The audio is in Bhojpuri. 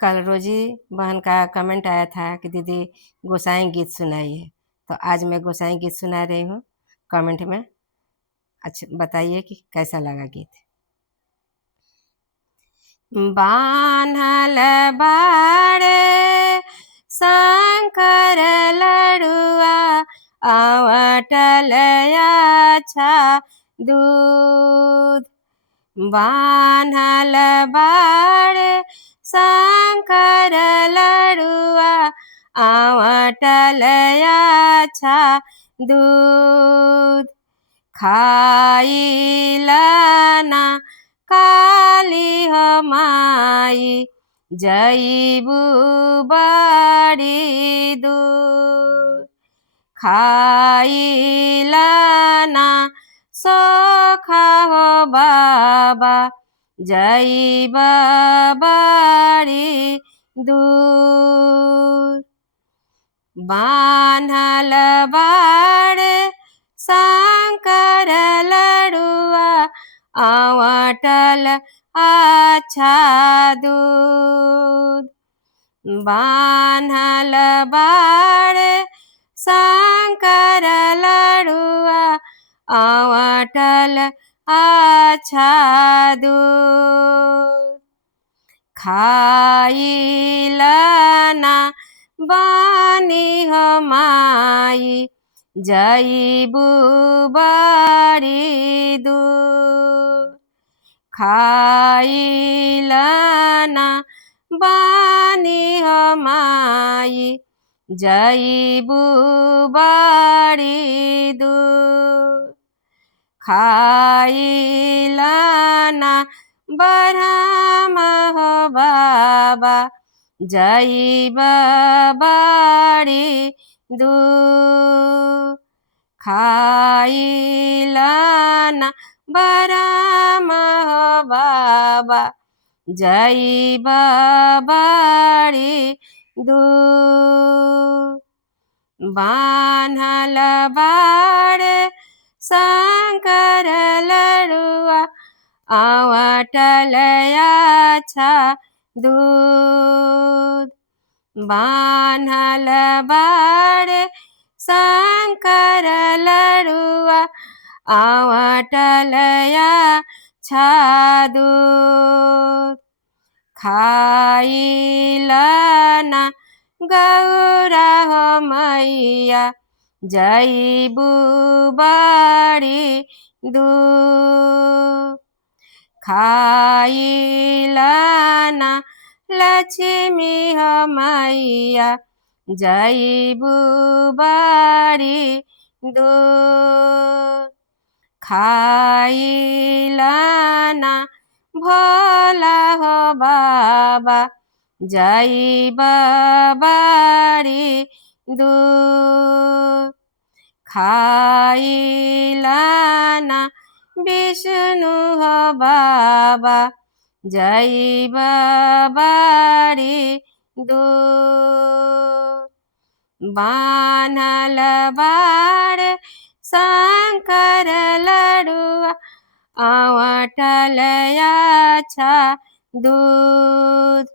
कल रोजी बहन का कमेंट आया था कि दीदी गोसाई गीत सुनाइए, तो आज मैं गोसाई गीत सुना रही हूँ कमेंट में। अच्छा बताइए कि कैसा लगा गीत। बान्हल बाड़े शंकर लड़ुआ आवटल अच्छा दूध। बान्हल बाड़े शंकर लड़ुआ आवटल अच्छा दूध। खाइलना काली हो माई जईबू बड़ी दूर। खाइलना सोखा हो बाबा जईब बड़ी दूर। बान्हल बाड़े शंकर लड़ुआ आवटल अच्छा दूध। बान्हल बाड़े शंकर लड़ुआ आवटल अच्छा दूध। खाइलना बानी हो माई जईबू बड़ी दूर। खाइलना बानी हो माई जईबू बड़ी दूर। खाइलना बरहम हो बाबा जईब बड़ी दूर। खाइलना बरहम हो बाबा जईब बड़ी दूर। बान्हल बाड़े शंकर लड़ुआ आवटल अच्छा दूध। बान्हल बाड़े शंकर लड़ुआ आवटल अच्छा दूध। खाइलना गौरा हो मैया जईबू बड़ी दूर। खाइलना लक्ष्मी हो मैया जईबू बड़ी दूर। खाइलना भोला हो बाबा जईब बड़ी दूर। खाइलना विष्णु हो बाबा जईब बड़ी दूर। बान्हल बाड़े शंकर लड़ुआ आवटल अच्छा दूध।